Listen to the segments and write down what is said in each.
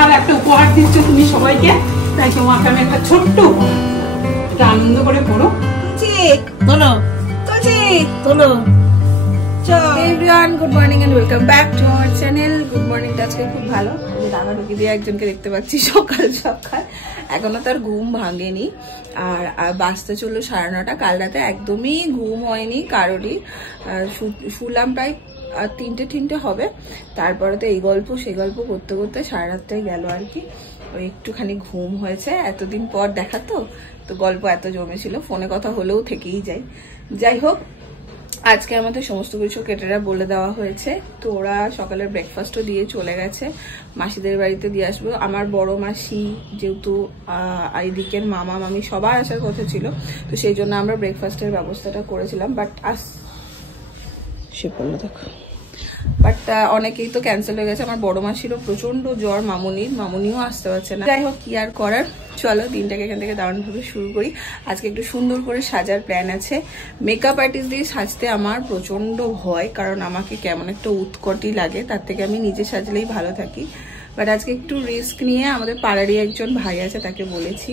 বিশাল একটা উপহার দিচ্ছ তুমি সবাইকে, তাই তোমাকে আমি একটা ছোট্ট এটা আনন্দ করে পড়ো। বলো বলো। Everyone, good morning and welcome back to our channel. Good মর্নিংটা আজকে খুব ভালো। আমি রাগারুকি দিয়ে একজনকে দেখতে পাচ্ছি সকাল সকাল, এখনো তার ঘুম ভাঙেনি। আর বাসতে চললো 9:30। কাল রাতে একদমই ঘুম হয়নি কারোরই। শুলাম প্রায় 3টে হবে। তারপরে তো এই গল্প সেই গল্প করতে করতে 7:30টায় গেল আর কি। ওই একটুখানি ঘুম হয়েছে, এতদিন পর দেখা তো গল্প এত জমেছিল, ফোনে কথা হলেও থেকেই যায়। যাই হোক, আজকে আমাদের সমস্ত কিছু কেটেরা বলে দেওয়া হয়েছে, তো ওরা সকালের ব্রেকফাস্টও দিয়ে চলে গেছে। মাসিদের বাড়িতে দিয়ে আসবো। আমার বড় মাসি যেহেতু এইদিকের মামা মামি সবার আসার কথা ছিল, তো সেই জন্য আমরা ব্রেকফাস্টের ব্যবস্থাটা করেছিলাম। বাট সে বললো দেখো, বাট অনেকেই তো ক্যান্সেল হয়ে গেছে। আমার বড় মাসিরও প্রচন্ড জ্বর, মামুনিও আসতে পারছে না। যাই হোক, কি আর করার, চলো দিনটাকে এখান থেকে দারুণভাবে শুরু করি। আজকে একটু সুন্দর করে সাজার প্ল্যান আছে। মেকআপ আর্টিস্ট দিয়ে সাজতে আমার প্রচন্ড ভয়, কারণ আমাকে কেমন একটা উৎকটই লাগে, তার থেকে আমি নিজে সাজলেই ভালো থাকি। বাট আজকে একটু রিস্ক নিয়ে আমাদের পাড়ারই একজন ভাই আছে, তাকে বলেছি।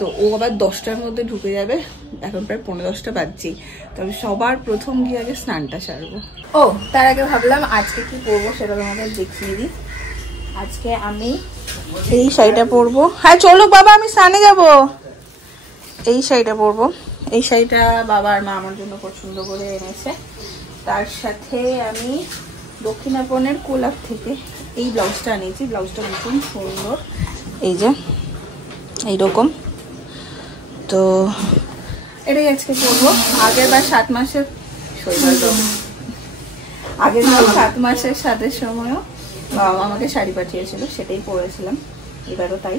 তো ও আবার 10টার মধ্যে ঢুকে যাবে, এখন প্রায় 15-10টা বাজছেই। তবে সবার প্রথম গিয়ে আগে স্নানটা সারবো। ও তার আগে ভাবলাম আজকে কি পরবো সেটা তোমাদের দেখিয়ে দিই। আজকে আমি এই শাড়িটা পরবো। হ্যাঁ চলো বাবা, আমি স্নানে যাব। এই শাড়িটা পরবো। এই শাড়িটা বাবা আর মা আমার জন্য পছন্দ করে এনেছে। তার সাথে আমি দক্ষিণাপনের কোলাপ থেকে এই ব্লাউজটা আনিয়েছি। ব্লাউজটা ভীষণ সুন্দর, এই যে এইরকম। তো এটাই আজকে পরবো। আগের বার 7 মাসের সাথের সময়ও বাবা আমাকে শাড়ি পাঠিয়েছিল, সেটাই পরেছিলাম, এবারও তাই।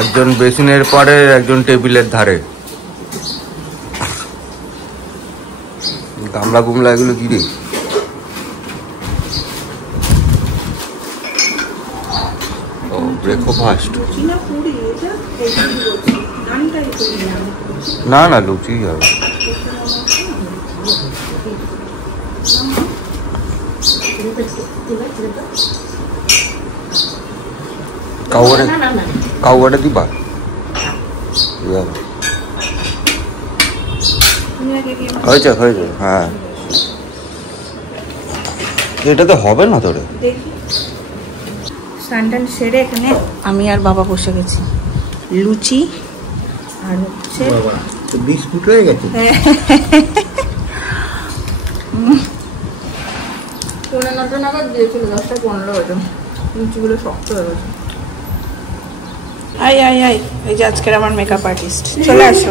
একজন বেসিনের পারে, একজন টেবিলের ধারে। গামলা গুমলা এগুলো কি রে? ও ব্রেকফাস্ট না, না লুচি হবে। কাউয়াটা দিবা? হয়েছে হয়েছে, হ্যাঁ এটা তো হবে না তোরে। স্নান সেরে এখানে আমি আর বাবা বসে গেছি। লুচি আর হচ্ছে বিস্কুট হয়ে গেছে। 9:15 নাগাদ দিয়েছিল, 10:15 হয়েছে। লুচিগুলো শক্ত হয়ে গেছে। আই আই আই, এই যে আজকের আমার মেকআপ আর্টিস্ট, চলে আসো।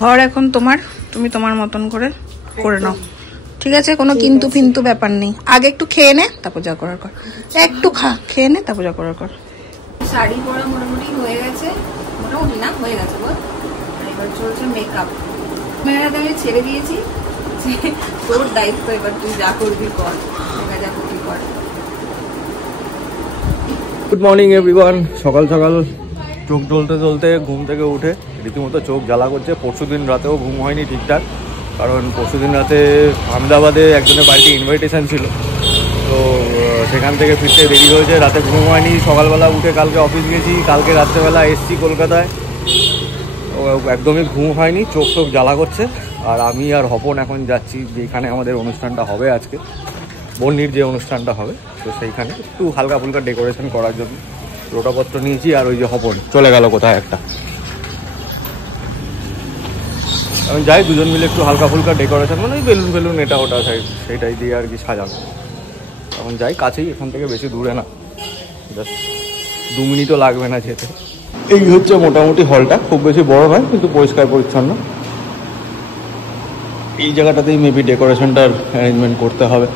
ঘর এখন তোমার, তুমি তোমার মতন করে নাও, ঠিক আছে? কোনো কিন্তু ফিন্তু ব্যাপার নেই। আগে একটু খেয়ে নে, তারপর যা করার কর। একটু খেয়ে নে, তারপর যা করার কর। শাড়ি পরা মোটামুটি হয়ে গেছে, মোটামুটি না হয়ে গেছে বল। এবার চলছে মেকআপ। মেয়েরা আমি ছেড়ে দিয়েছি, তোর দায়িত্ব, এবার তুই যা করবি কর, যা করবি কর। Good morning everyone. সকাল সকাল চোখ জ্বলতে ঘুম থেকে উঠে রীতিমতো চোখ জ্বালা করছে। পরশুদিন রাতেও ঘুম হয়নি ঠিকঠাক, কারণ পরশুদিন রাতে আহমেদাবাদে একজনের বাড়িতে ইনভাইটেশন ছিল, তো সেখান থেকে ফিরতে দেরি হয়েছে, রাতে ঘুম হয়নি। সকালবেলা উঠে কালকে অফিস গেছি, কালকে রাত্রেবেলা এসছি কলকাতায়, একদমই ঘুম হয়নি, চোখ জ্বালা করছে। আর আমি আর হপন এখন যাচ্ছি যেখানে আমাদের অনুষ্ঠানটা হবে আজকে, বন্নির যে অনুষ্ঠানটা হবে, তো সেইখানে একটু হালকা ফুলকা ডেকোরেশন করার জন্য লোটাপত্র নিয়েছি। আর ওই যে হপন চলে গেল কোথায় একটা, আমি যাই দুজন মিলে একটু হালকা ফুলকা ডেকোরেশন, মানে বেলুন ফেলুন এটা ওটা সেইটাই দিয়ে আর কি সাজানো। এখন যাই, কাছেই, এখান থেকে বেশি দূরে না, জাস্ট 2 মিনিটও লাগবে না যেতে। এই হচ্ছে মোটামুটি হলটা, খুব বেশি বড় নয় কিন্তু পরিষ্কার পরিচ্ছন্ন। এই জায়গাটাতেই মেবি ডেকোরেশনটার অ্যারেঞ্জমেন্ট করতে হবে।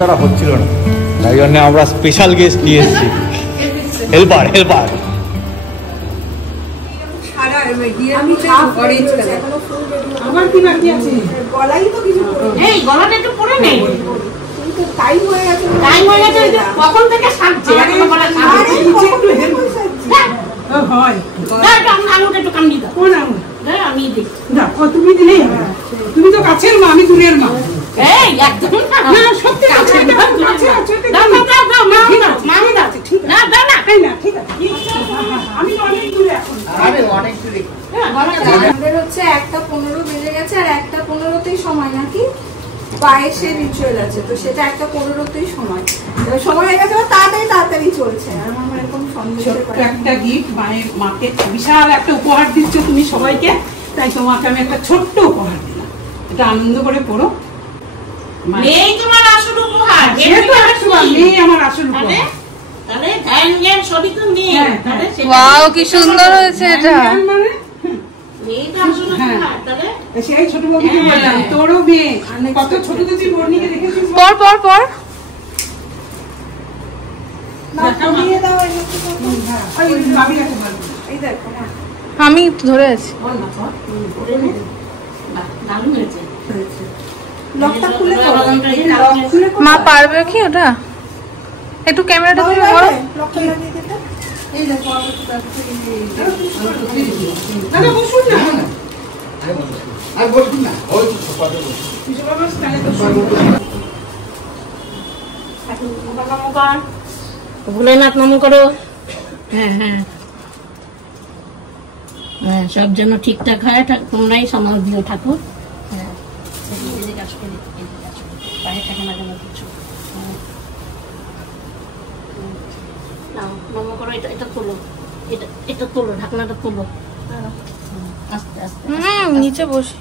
তারা হচ্ছিল না, তাই জন্য আমরা স্পেশাল গেস্ট নিয়ে এসেছি, হেল্পার। আমার কি বাকি আছে? গলায় তো কিছু নেই, গলাটা একটু পরে নেই। টাইম হয়ে গেছে, টাইম হয়ে গেছে, কখন থেকে সাজছে এখনো বলা সাজছে একটু হেল্প হয়। আঙুলটা একটু কামড়ি দাও। কোন আঙুল? আমি দিই। দেখো তুমি দিলেই হবে, তুমি তো কাছের মা, আমি দূরের মা। এই একদম না, সত্যি কাছে দাও দাও দাও দাও, মা দাও, মা দাও। ঠিক আছে, না দাও না, তাই না, ঠিক আছে, আমি অনেক দূরে এখন। আরে অনেক দূরে। আমাদের হচ্ছে 1:15 বেজে গেছে, আর 1:15তেই সময় নাকি পায়েসের রিচুয়াল আছে, তো সেটা 1:15তেই সময় হয়ে গেছে, তাড়াতাড়ি চলছে। আর আমার এরকম একটা গিফট মায়ের, মাকে বিশাল একটা উপহার দিচ্ছ তুমি সবাইকে, তাই তোমাকে আমি একটা ছোট্ট উপহার দিলাম, এটা আনন্দ করে পড়ো। মেয়ে তোমার আসল উপহার, মেয়ে আমার আসল উপহার। তাহলে ধ্যান জ্ঞান সবই তো মেয়ে। ওয়াও, কি সুন্দর হয়েছে এটা। সেই ছোট বাবুকে বললাম তোরও মেয়ে, কত ছোট তুই বর্ণিকে দেখেছিস। পর পর পর আমি ধরে আছি। মা পারবে কি ওটা? একটু ক্যামেরাটা ধরে করো। ভোলেনাথ নম করো। হ্যাঁ হ্যাঁ হ্যাঁ, সব যেন ঠিকঠাক হয়, তোমরাই সামাল দিও ঠাকুর। হ্যাঁ, পায়ে থাকে না যেন কিছু। নম করো, এটা তোলো, এটা তোলো, ঢাকনাটা তোলো আস্তে আস্তে। নিচে বসে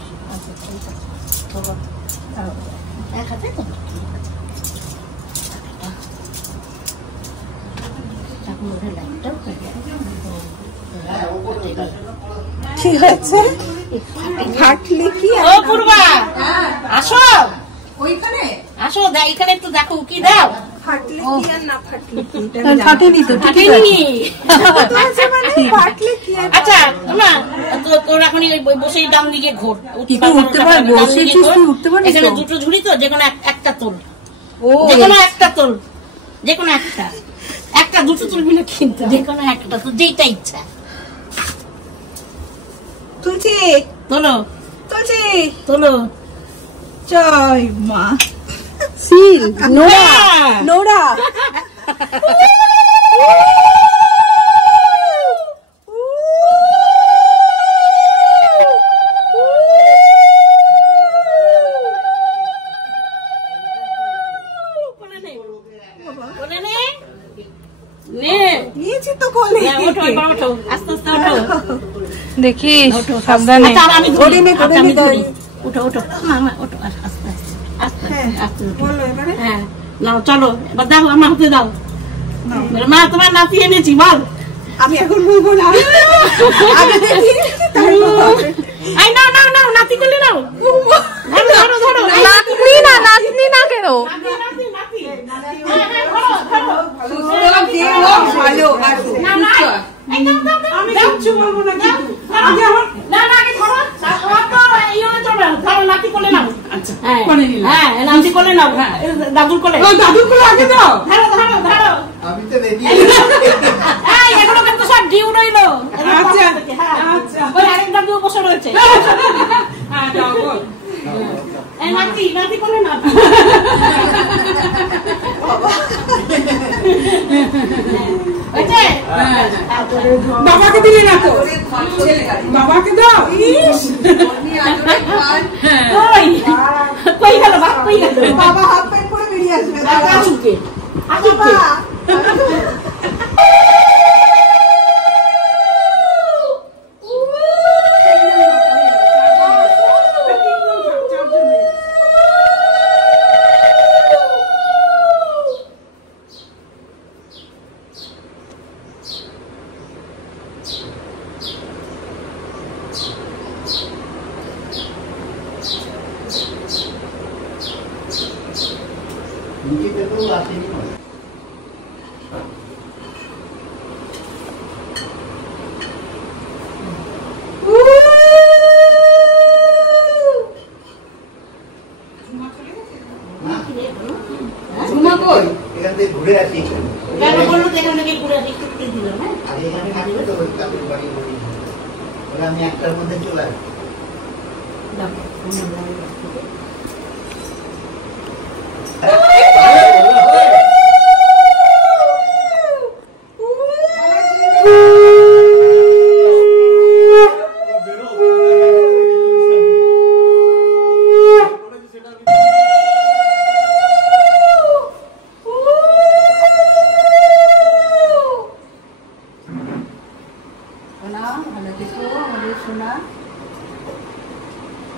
এক হাতে তো কি হয়েছে? ফাটলে কি? ও পূর্বা, আসো ওইখানে আসো, এখানে একটু দেখো কি দাও। ফাটলে কি আর না ফাটলে কি? ফাটেনি তো, ফাটেনি। ফাটলে কি? আচ্ছা না, তোর এখন বসেই ডান দিকে ঘোর, উঠতে পারবো? এখানে দুটো ঝুড়ি তো, যেকোনো একটা তোল, যেকোনো একটা তোল, যেকোনো একটা, একটা দুটো তুলবি না কিন্তু, যেকোনো একটা তো, যেটা ইচ্ছা। তুলছি, তোলো তুলছি, তোলো। জয় মা। শিল, নোরা, নোরা। নিয়েছি তো কোলে। আস্তে আস্তে ওঠো, দেখি সাবধানে। ওঠো ওঠো, ওঠো আস্তে আস্তে আস্তে বলো এবারে। হ্যাঁ নাও, চলো এবার দাও, আমার হাতে দাও। মা তোমার নাতি এনেছি, বল। আমি এখন বলবো না। এই নাও নাও নাও, নাতি করলে নাও। ধরো ধরো ধরো। নাতনি না, নাতনি না কেন? আমি কিচ্ছু বলবো না, কিন্তু আগে আমার না না, আগে ধরো, এই হলে চলবে না, ধরো নাতি করলে নাও। আচ্ছা হ্যাঁ কোলে নিলাম। হ্যাঁ, নাতি করলে নাও, দাদুর কোলে। দাদুর কোলে আগে দাও। ধরো ধরো ধরো। আমি তো রেডি। এই এগুলো কিন্তু সব ডিউ রইলো। আচ্ছা হ্যাঁ আচ্ছা, ওই আরেক দাদু বসে রয়েছে। হ্যাঁ দাও বল। এই নাতি, নাতি করলে না। বাবাকে দিলে না তো, বাবাকে দাও। কই গেল বাপ, কই গেল বাবা হাফ প্যান্ট পরে বেরিয়ে আসবে। আসুকে আসুকে।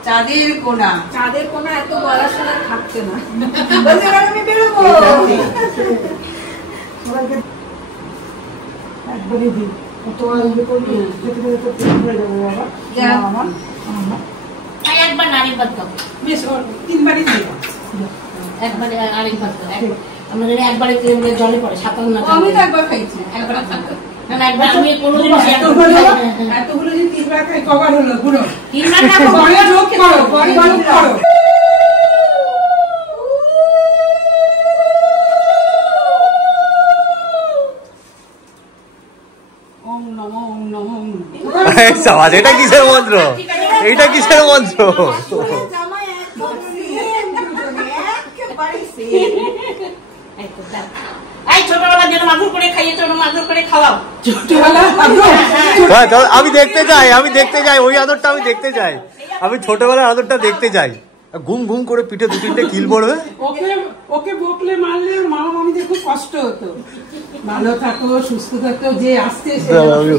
চাঁদের কোনা, চাঁদের কোনা এত গলা শোনা থাকছে না। আমি বেরোবো একবারে দিই তোমার ইয়ে করবি যেতে যেতে হয়ে যাবে বাবা। আমার একবার আরেকবার দাও, বেশ 3বারই দিয়ে দাও, একবারে আরেকবার দাও। আমাদের একবারে জলে পড়ে 57 না। আমি তো একবার খাইছি, একবার না না একবার আমি কোনোদিন এতগুলো যে 3বার খাই কবার হলো পুরো 3বার না পরে যোগ করো, পরে যোগ করো। ওম নমো ওম নমো ওম নমো। এটা কিসের মন্ত্র? এইটা কিসের মন্ত্র? আমি দেখতে চাই, আমি দেখতে চাই ওই আদরটা, আমি দেখতে চাই, আমি ছোটবেলার আদরটা দেখতে চাই। ঘুম ঘুম করে পিঠে 2-3টে কিল পড়বে। ওকে বকলে মারলে মামা মামিদের খুব কষ্ট হতো। ভালো থাকো, সুস্থ থাকো, যে আসছে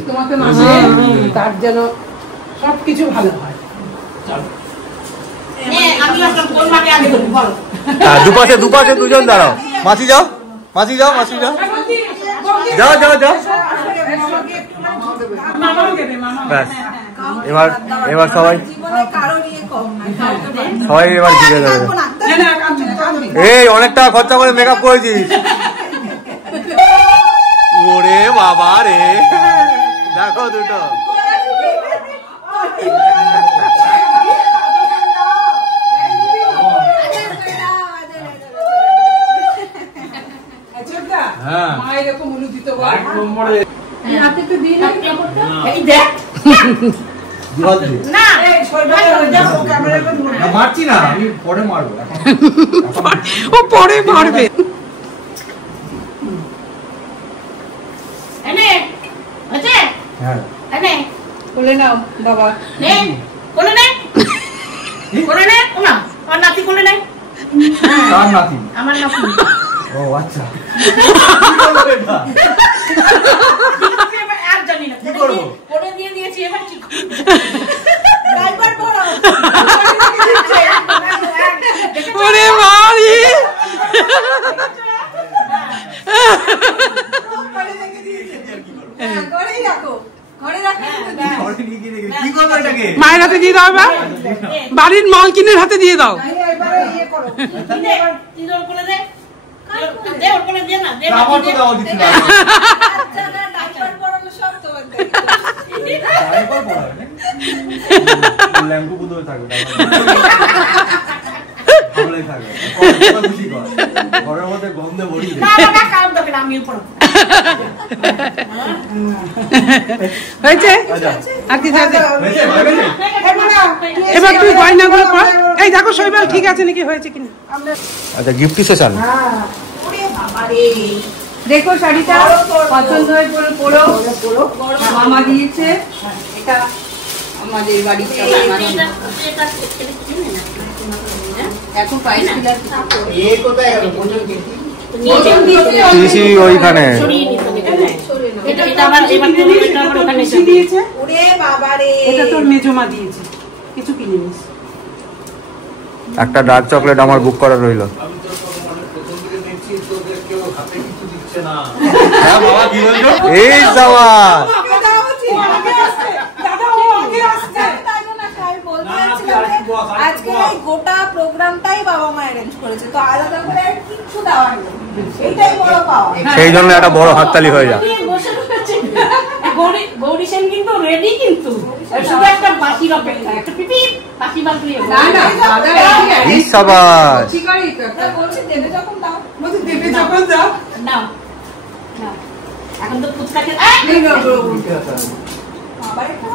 তোমাকে মাসে তার যেন সবকিছু ভালো হয়। দুপাশে দুপাশে দুজন দাঁড়াও। মাসি যাও, মাসি যাও, মাসি যাও, যাও যাও যাও। ব্যাস এবার এবার সবাই সবাই এবার ঘিরে যাবে। এই অনেক টাকা খরচা করে মেকআপ করেছিস। ওরে বাবা রে, দেখো দুটো। মারছি না, আমি পরে মারবো। ও পরে মারবে। বলে নাও বাবা, কোলে নে, কোলে নে, না আর নাতি কোলে নে। কার নাতি? আমার নাতি। ও আচ্ছা। আর জানি না কি করবো? কোলে দিয়ে দিয়েছি, এবার কি করব? ড্রাইভার বড় ওরে মারি। ঘরেই রাখো, ঘরে রাখো। মায়ের হাতে দিয়ে দাও, এবার বাড়ির মালকিনের হাতে দিয়ে দাও। ঘরের মধ্যে গন্ধে ভরি হয়েছে আর কি থাকে। এবার তুই গয়নাগুলো কর। এই দেখো শৈবাল ঠিক আছে নাকি, হয়েছে কিনা। আচ্ছা গিফট সেশন। দেখো শাড়িটা পছন্দ হয়ে পড়ো, মামা দিয়েছে। এটা আমাদের বাড়ির এখন ওইখানে এটা তোর মেজমা দিয়েছে, কিছু কিনে নিস। একটা ডার্ক চকলেট আমার বুক করা রইল। এই সাবাস আজকে এই গোটা প্রোগ্রামটাই বাবা মা অ্যারেঞ্জ করেছে, তো আলাদা করে আর কিছু দেওয়ার নেই, এটাই বড় পাওয়া। সেই জন্য একটা বড় হাততালি হয়ে যায়। গৌরী সেন কিন্তু রেডি, কিন্তু শুধু একটা বাকির অপেক্ষা, একটা পিপি বাকি বাকি। না না দাদা এই সাবাস ঠিকই তো একটা বলছি, দেবে যখন দাও, বলছি দেবে যখন দাও নাও নাও। এখন তো ফুচকা খেয়ে আবার একটা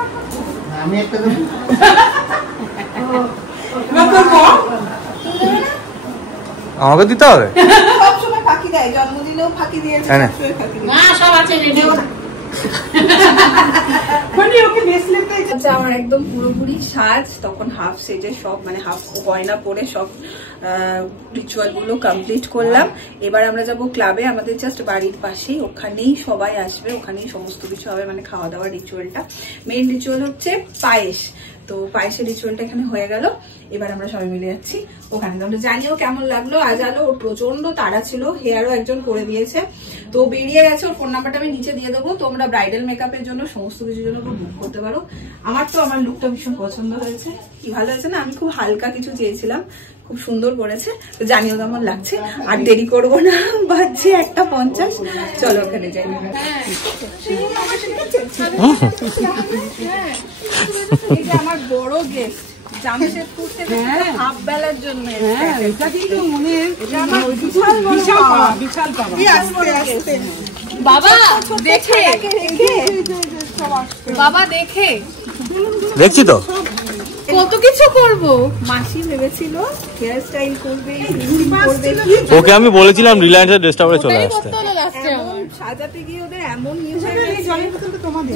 আমি একটা দেব। আমাকে দিতে হবে? সবসময় ফাঁকি দেয়, জন্মদিনেও ফাঁকি দিয়েছে, সবসময় ফাঁকি দেয়। না সব আছে রেডি। আমার একদম পুরোপুরি সাজ, তখন হাফ সেজে সব মানে হাফ গয়না পরে সব রিচুয়াল গুলো কমপ্লিট করলাম। এবার আমরা যাব ক্লাবে, আমাদের জাস্ট বাড়ির পাশেই, ওখানেই সবাই আসবে, ওখানেই সমস্ত কিছু হবে, মানে খাওয়া দাওয়া রিচুয়ালটা। মেইন রিচুয়াল হচ্ছে পায়েস, তো পায়েসের রিচুয়ালটা এখানে হয়ে গেল। এবার আমরা সবাই মিলে যাচ্ছি ওখানে। তোমরা জানিও কেমন লাগলো। আজ আলো ওর প্রচন্ড তাড়া ছিল, হেয়ারও একজন করে দিয়েছে, তো বেরিয়ে গেছে। ওর ফোন নাম্বারটা আমি নিচে দিয়ে দেবো, তোমরা ব্রাইডাল মেকআপের জন্য সমস্ত কিছুর জন্য বুক করতে পারো। আমার তো আমার লুকটা ভীষণ পছন্দ হয়েছে, কি ভালো হয়েছে না? আমি খুব হালকা কিছু চেয়েছিলাম, খুব সুন্দর করেছে। তো জানিও কেমন লাগছে। আর দেরি করবো না, বাজছে 1:50। চলো ওখানে যাই। আমার বড় গেস্ট জামশেদপুর থেকে হাফ বেলার জন্য। এটা কিন্তু মনে বিশাল পাওয়া। বাবা দেখে বাবা দেখে দেখছি তো কত কিছু করব। মাসি ভেবেছিল হেয়ার স্টাইল করবে, ওকে আমি বলেছিলাম রিলায়েন্সের ড্রেসটা পরে চলে আসতে। সাজাতে গিয়ে ওদের এমন ইয়ে হয়ে গেছে, তোমাদের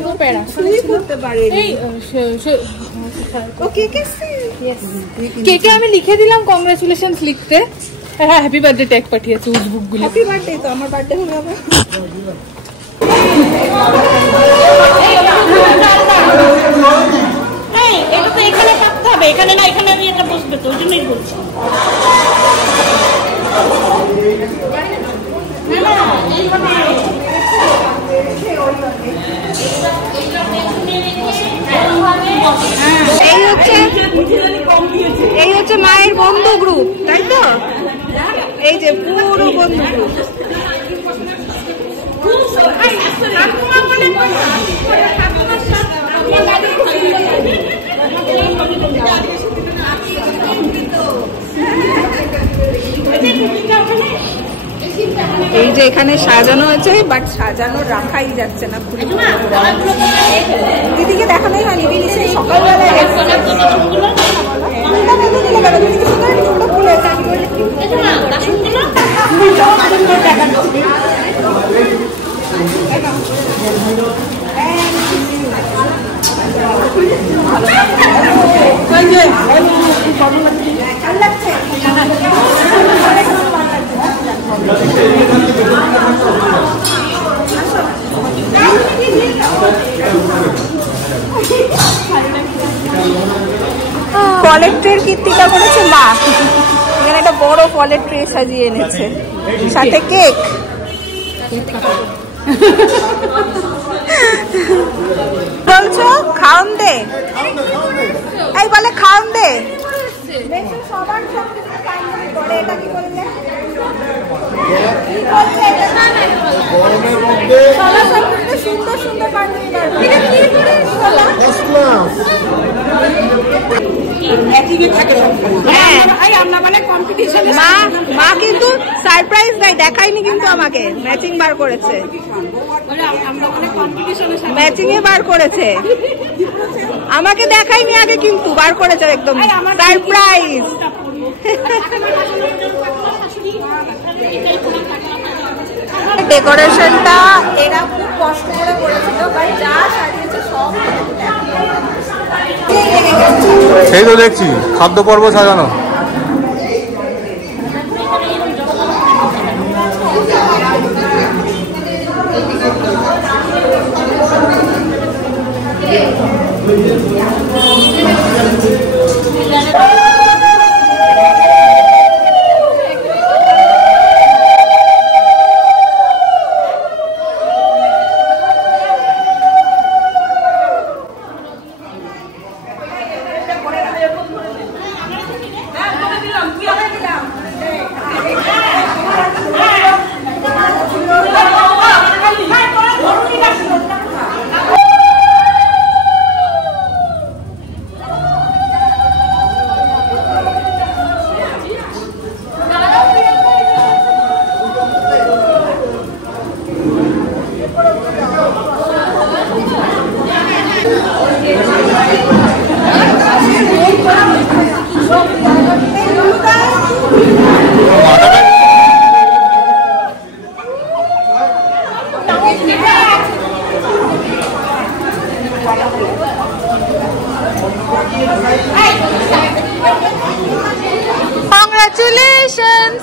করতে পারে। কেকে আমি লিখে দিলাম কংগ্রাচুলেশনস লিখতে। হ্যাঁ হ্যাপি বার্থডে ট্যাগ পাঠিয়েছে উস বুকগুলো। হ্যাপি বার্থডে, তো আমার বার্থডে হয়ে যাবে। এটা তো এখানে থাকতে হবে, এখানে না, এখানে আমি এটা বসবে, তো ওই জন্যই বলছি। এই হচ্ছে মায়ের বন্ধু গ্রুপ, তাই তো? এই যে পুরো বন্ধু গ্রুপ। এই যে এখানে সাজানো হয়েছে, বাট সাজানো রাখাই যাচ্ছে না। দিদিকে দেখানোই হয়নি, দিদি সেই সকালবেলায় ফলের কীর্তিটা করেছে মা। এখানে একটা বড় ফলের ট্রে সাজিয়ে এনেছে, সাথে কেক। বলছো খাওন দে, এই বলে খাওন দে। সবার সব কিছু করে, এটা কি বলছে? সুন্দর সুন্দর মা কিন্তু সারপ্রাইজ দেয়, দেখায়নি কিন্তু আমাকে। ম্যাচিং বার করেছে, ম্যাচিং এ বার করেছে, আমাকে দেখায়নি আগে, কিন্তু বার করেছে একদম সারপ্রাইজ। ডেকোরেশনটা এরা খুব কষ্ট করে করেছিল, বাট যা সাজিয়েছে সব সেই তো দেখছি খাদ্য পর্ব সাজানো।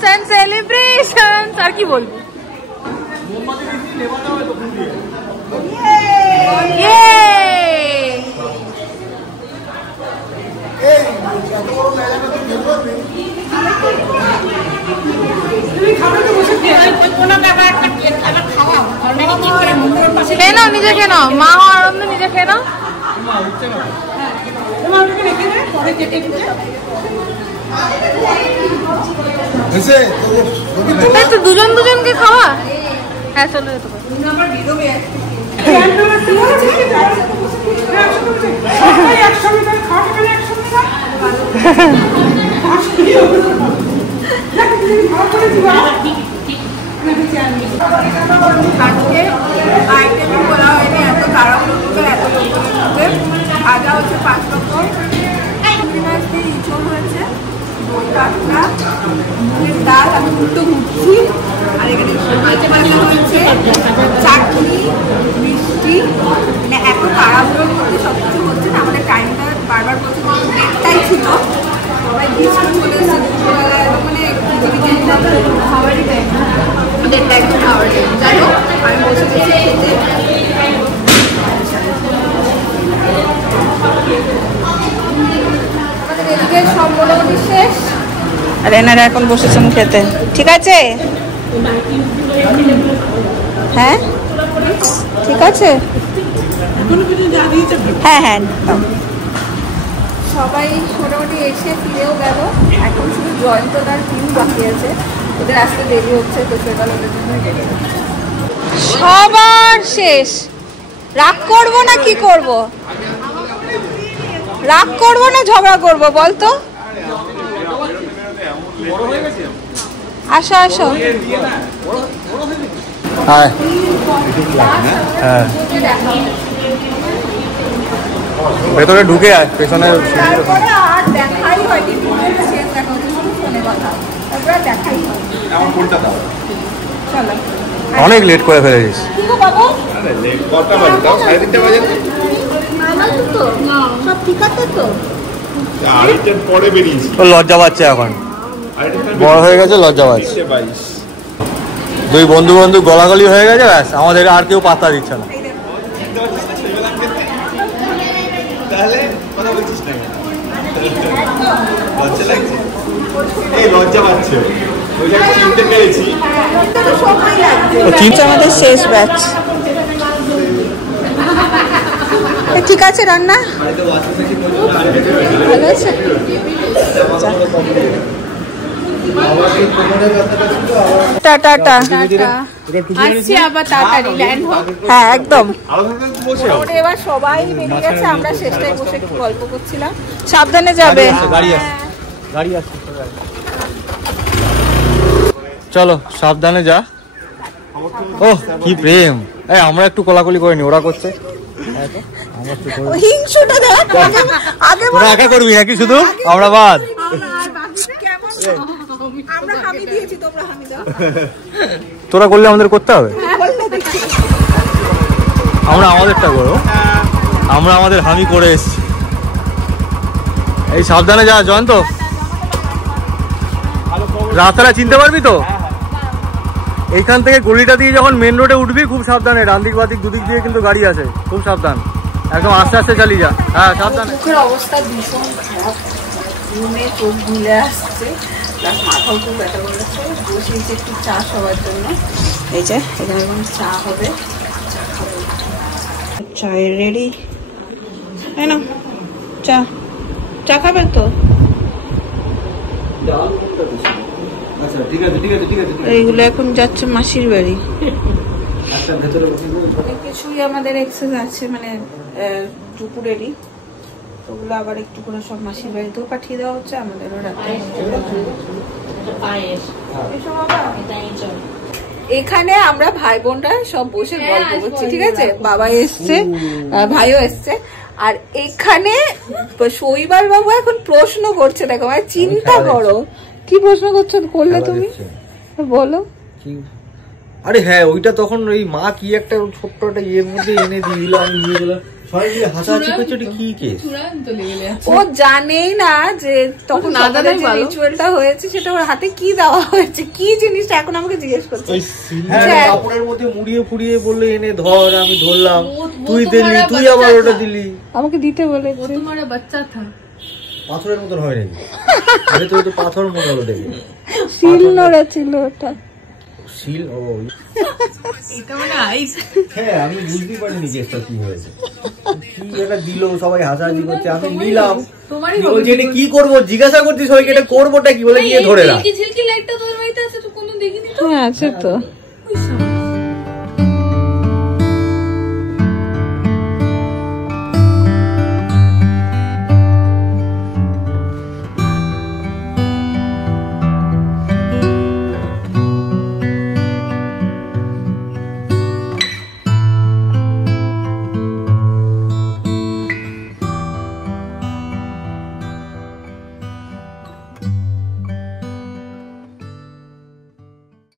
and celebrations আর কি বলবো খেয়ে নাও নিজে খেয়ে নাও মা আনন্দ নিজে খেয়ে নাও তো দুজন দুজনকে খাওয়া হ্যাঁ চলো যেতে পারো আজকে আইটেমে বলা হয়নি এত তাড়াহুড়ো এত লোকের ভাজা হচ্ছে 5 রকম মাছ দিয়ে ইঁচড় হয়েছে দই কাঁকড়া মুগের ডাল আমি উল্টো ঘুরছি আর এখানে হচ্ছে চাটনি মিষ্টি মানে এত তাড়াহুড়োর মধ্যে সব কিছু হচ্ছে না আমাদের টাইমটা বারবার বলছে একটাই ছিল সবাই বিস্কুট চলে এসেছে দুপুরবেলা এবং মানে খাবারই টাইম দেড়টা একটু খাবার টাইম যাই হোক আমি বসে বসে খেতে আমাদের এদিকে সব মোটামুটি শেষ আর এনারা এখন বসেছেন খেতে ঠিক আছে হ্যাঁ ঠিক আছে হ্যাঁ হ্যাঁ সবাই মোটামুটি এসে ফিরেও গেল এখন শুধু জয়ন্তদার টিম বাকি আছে ওদের আসতে দেরি হচ্ছে তো সেটা ওদের জন্য সবার শেষ রাগ করবো না কি করব রাগ করবো না ঝগড়া করবো বলতো আসো আসো হ্যাঁ ভেতরে ঢুকে আয় পেছনে তারপরে আর দেখাই হয়নি শেষ দেখা হচ্ছে শুধু ফোনে কথা তারপরে দেখাই চলো অনেক লেট করে ফেলেছিস সব ঠিক আছে তো লজ্জা পাচ্ছে এখন বড় হয়ে গেছে লজ্জা পাচ্ছে দুই বন্ধু বন্ধু গলাগলি হয়ে গেছে ব্যাস আমাদের আর কেউ পাত্তা দিচ্ছে না আমাদের শেষ ব্যাচ ঠিক আছে রান্না ভালো আছে টাটা আসছি আবার তাড়াতাড়ি ল্যান্ড হোক হ্যাঁ একদম এবার সবাই বেরিয়ে গেছে আমরা শেষটায় বসে একটু গল্প করছিলাম সাবধানে যাবে গাড়ি আসছে চলো সাবধানে যা ও কি প্রেম এই আমরা একটু কোলাকুলি করিনি ওরা করছে হিংসুটা দেখ আগে তোরা একা করবি নাকি শুধু আমরা বাদ আমরা হামি দিয়েছি তোমরা হামি দাও তোরা করলে আমাদের করতে হবে আমরা আমাদেরটা করো আমরা আমাদের হামি করে এসছি এই সাবধানে যা জয়ন্ত রাস্তাটা চিনতে পারবি তো এইখান থেকে গলিটা দিয়ে যখন মেন রোডে উঠবি খুব সাবধানে ডান দিক বাদিক দুদিক দিয়ে কিন্তু গাড়ি আছে খুব সাবধান একদম আস্তে আস্তে চালিয়ে যা হ্যাঁ সাবধানে মুখের অবস্থা ভীষণ খারাপ ঘুমে চোখ ভুলে আসছে প্লাস মাথাও খুব ব্যথা করছে বসিয়েছি একটু চা সবার জন্য এই যে এখানে এখন চা হবে চা খাবো চায়ের রেডি তাই না চা চা খাবে তো এইগুলো এখন যাচ্ছে মাসির বাড়ি অনেক কিছুই আমাদের এক্সেস আছে মানে দুপুরেরই ওগুলো আবার একটু করে সব মাসির বাড়িতেও পাঠিয়ে দেওয়া হচ্ছে আমাদেরও রাতে এখানে আমরা ভাই বোনরা সব বসে গল্প করছি ঠিক আছে বাবা এসছে ভাইও এসছে আর এখানে শৈবাল বাবু এখন প্রশ্ন করছে দেখো মানে চিন্তা করো কি প্রশ্ন করছো করলে তুমি বলো আরে হ্যাঁ ওইটা তখন ওই মা কি একটা ছোট্ট একটা ইয়ের মধ্যে এনে দিল আমি নিয়ে গেলাম ও জানেই না যে তখন রিচুয়ালটা হয়েছে, সেটা ওর হাতে কি দেওয়া হয়েছে, কি জিনিসটা এখন আমাকে জিজ্ঞেস করছে। কাপড়ের মধ্যে মুড়িয়ে ফুড়িয়ে বললো এনে ধর, আমি ধরলাম, তুই দিলি, তুই আবার ওটা দিলি, আমাকে দিতে বলেছে। তোমার বাচ্চা থা পাথরের মতন হয় নাকি? আরে তুই তো পাথর মনে হলো দেখে, শিল নড়া ছিল ওটা, শিল। ও এটা মানে আইস। হ্যাঁ আমি বুঝতেই পারিনি কেসটা কি হয়েছে, কি এটা দিল, সবাই হাসাহাসি করছে, আমি নিলাম। তোমারই বলছি এটা কি করবো, জিজ্ঞাসা করছি সবাইকে এটা করবোটা কি, বলে গিয়ে ধরে রাখ। ঝিলকি লাইটটা তোর বাড়িতে আছে, তো কোনো দেখিনি তো। হ্যাঁ আছে তো।